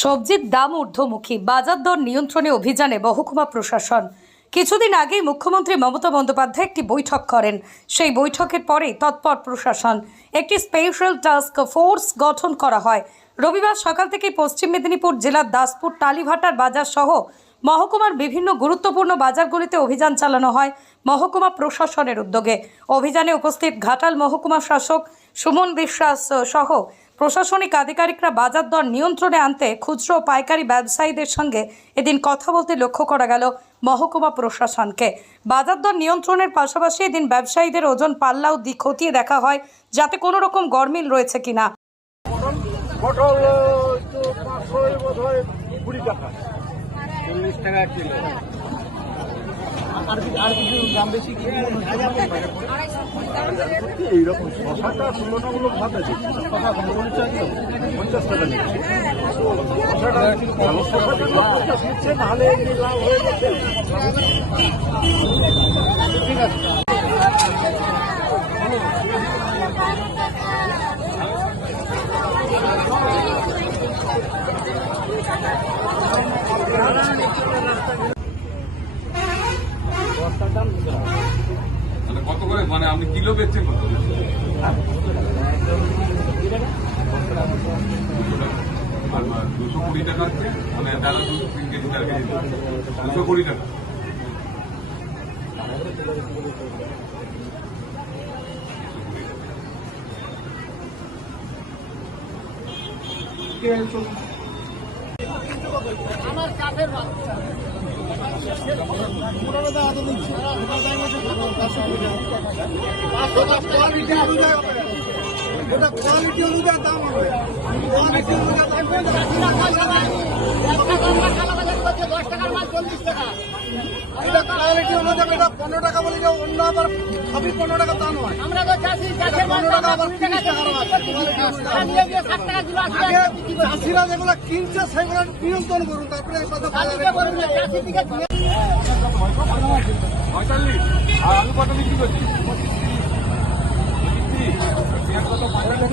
সবজির দাম ঊর্ধ্বমুখী। বাজার দর নিয়ন্ত্রণে অভিযানে মহকুমা প্রশাসন। কিছুদিন আগেই মুখ্যমন্ত্রী মমতা বন্দ্যোপাধ্যায় একটি বৈঠক করেন। সেই বৈঠকের পরেই তৎপর প্রশাসন একটি স্পেশাল টাস্ক ফোর্স গঠন করা হয়। রবিবার সকাল থেকে পশ্চিম মেদিনীপুর জেলার দাসপুর, টালিভাটার বাজার সহ মহকুমার বিভিন্ন গুরুত্বপূর্ণ বাজারগুলিতে অভিযান চালানো হয় মহকুমা প্রশাসনের উদ্যোগে। অভিযানে উপস্থিত ঘাটাল মহকুমা শাসক সুমন বিশ্বাস সহ প্রশাসনিক আধিকারিকরা বাজার দর নিয়ন্ত্রণে আনতে খুচরো ও পাইকারি ব্যবসায়ীদের সঙ্গে এদিন কথা বলতে লক্ষ্য করা গেল মহকুমা প্রশাসনকে। বাজার দর নিয়ন্ত্রণের পাশাপাশি এদিন ব্যবসায়ীদের ওজন পাল্লাও দিক খতিয়ে দেখা হয় যাতে কোনো রকম গরমিল রয়েছে কিনা। পটল কুড়ি টাকা। চল্লিশ টাকা কিলো আর কি- আর কিছু দাম বেশি কি এইরকম শশাটা তুলনামূলক ভাবে পঞ্চাশ টাকা নিচ্ছে। শশাটা ভালো জন্য পঞ্চাশ নিচ্ছে, নাহলে লাভ ঠিক আছে। মানে কত করে? মানে আপনি কিলো বেচছেন কত আর দুশো কুড়ি টাকা হচ্ছে মানে দাদা দুশো তিন কেজি চার কেজি দুশো কুড়ি টাকা। ওটা কোয়ালিটি অনুযায়ী দাম হবে কোয়ালিটি অনুযায়ী দাম এটা কোয়ালিটি অনুযায়ী এটা পনেরো টাকা বলে যে অন্য আবার সবই পনেরো টাকা দাম হয় আমরা তো চাষি চাষের পনেরো টাকা আবার তিরিশ টাকা হয় টাকা নিয়ে টাকা আগে চাষিরা যেগুলো কিনছে সেগুলো নিয়ন্ত্রণ করুন তারপরে এই কথা পঁয়তাল্লিশ আর আলু কত বিক্রি করছি কত পঁয়তাল্লিশ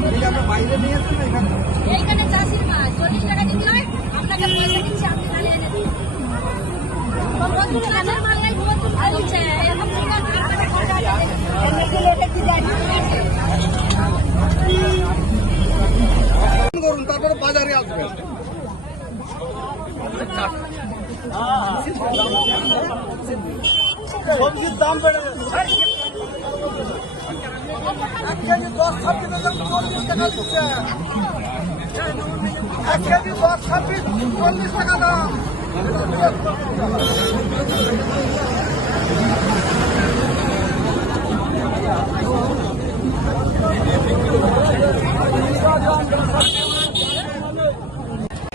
বলো, কথা বলো। এইখানে চাষির মাছ চল্লিশ টাকা দিতে হয় আপনাকে পয়সা দিচ্ছি আপনি তাহলে এনে দিন বন্ধু চাষের মাল নাই বন্ধু বলছে এখন থেকে আর কাটা করা যাবে না। এমনি দিলে এটা কি জানি? করুন তারপরে বাজারে আসবেন সবজির দাম বেড়ে যাচ্ছে এক কেজি দশ ছাব্বিশ চল্লিশ টাকা দিচ্ছে এক কেজি দশ ছাব্বিশ চল্লিশ টাকা দাম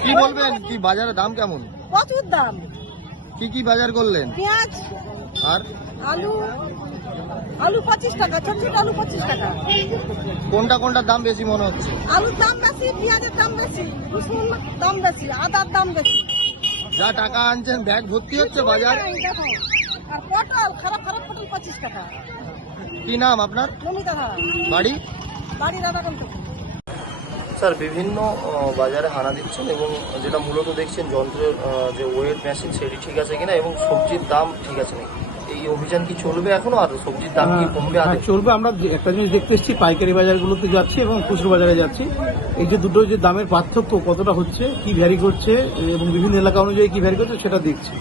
কি বলবেন? কি বাজারে দাম কেমন? প্রচুর দাম। কি কি বাজার করলেন? পেঁয়াজ আর? আলু আলু পঁচিশ টাকা ছোট ছোট আলু পঁচিশ টাকা। কোনটা কোনটা দাম বেশি মনে হচ্ছে? আলুর দাম বেশি পেঁয়াজের দাম বেশি রসুন দাম বেশি আদার দাম বেশি। যা টাকা আনছেন ব্যাগ ভর্তি হচ্ছে বাজার? আর পটল খারাপ খারাপ পটল পঁচিশ টাকা। কি নাম আপনার? নমিতা বাড়ি? বাড়ি দাদা কিন্তু স্যার বিভিন্ন বাজারে হানা দিচ্ছেন এবং যেটা মূলত দেখছেন যন্ত্রের যে ওয়েট মেশিন সেটি ঠিক আছে কিনা এবং সবজির দাম ঠিক আছে নাকি? এই অভিযান কি চলবে এখনও? আর সবজির দাম কি কমবে হ্যাঁ, চলবে। আমরা একটা জিনিস দেখতে এসেছি পাইকারি বাজারগুলোতে যাচ্ছি এবং খুচরো বাজারে যাচ্ছি। এই যে দুটো যে দামের পার্থক্য কতটা হচ্ছে কি ভ্যারি করছে এবং বিভিন্ন এলাকা অনুযায়ী কি ভ্যারি করছে সেটা দেখছি।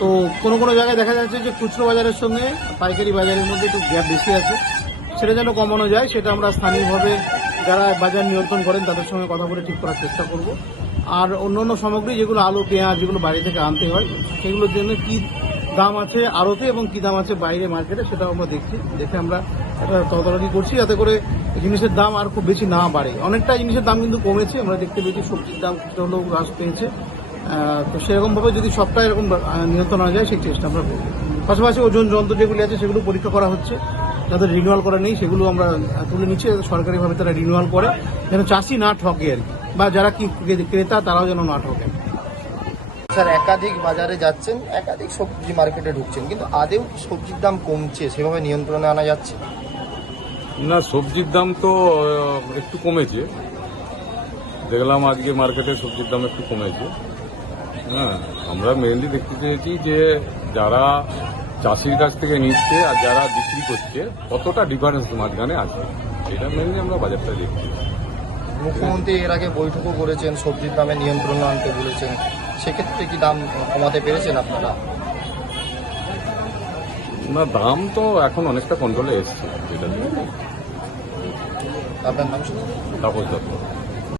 তো কোনো কোনো জায়গায় দেখা যাচ্ছে যে খুচরো বাজারের সঙ্গে পাইকারি বাজারের মধ্যে একটু গ্যাপ বেশি আছে। সেটা যেন কমানো যায় সেটা আমরা স্থানীয়ভাবে যারা বাজার নিয়ন্ত্রণ করেন তাদের সঙ্গে কথা বলে ঠিক করার চেষ্টা করব। আর অন্য অন্য সামগ্রী যেগুলো আলু পেঁয়াজ যেগুলো বাইরে থেকে আনতে হয় সেগুলোর জন্য কি দাম আছে আড়তে এবং কি দাম আছে বাইরে মার্কেটে সেটাও আমরা দেখছি। দেখে আমরা এটা তদারকি করছি যাতে করে জিনিসের দাম আর খুব বেশি না বাড়ে। অনেকটা জিনিসের দাম কিন্তু কমেছে, আমরা দেখতে পেয়েছি সবজির দাম কিছুটা হলেও হ্রাস পেয়েছে। তো সেরকমভাবে যদি সবটা এরকম নিয়ন্ত্রণ আনা যায়, সেই চেষ্টা আমরা করব। পাশাপাশি ওজন যন্ত্র যেগুলি আছে, সেগুলো পরীক্ষা করা হচ্ছে। যাদের রিনিউয়াল করা নেই, সেগুলো আমরা তুলে নিচ্ছি সরকারিভাবে তারা রিনিউয়াল করে। যেন চাষি না ঠকে আর কি। বা যারা কি ক্রেতা, তারাও যেন না ঠকে। স্যার একাধিক বাজারে যাচ্ছেন একাধিক সবজি মার্কেটে ঢুকছেন কিন্তু আদেও কি সবজির দাম কমছে? সেভাবে নিয়ন্ত্রণে আনা যাচ্ছে? না সবজির দাম তো একটু কমেছে। দেখলাম আজকে মার্কেটে সবজির দাম একটু কমেছে। হ্যাঁ আমরা মেনলি দেখতে চেয়েছি যে যারা চাষির কাছ থেকে নিচ্ছে আর যারা বিক্রি করছে কতটা ডিফারেন্স মাঝখানে আছে? এটা মেনলি আমরা বাজারটা দেখছি। মুখ্যমন্ত্রী এর আগে বৈঠকও করেছেন সবজির দামে নিয়ন্ত্রণ আনতে বলেছেন। সেক্ষেত্রে কি দাম কমাতে পেরেছেন আপনারা? না দাম তো এখন অনেকটা কন্ট্রোলে এসছে যেটা আপনার নাম শুনুন। তাপস দত্ত।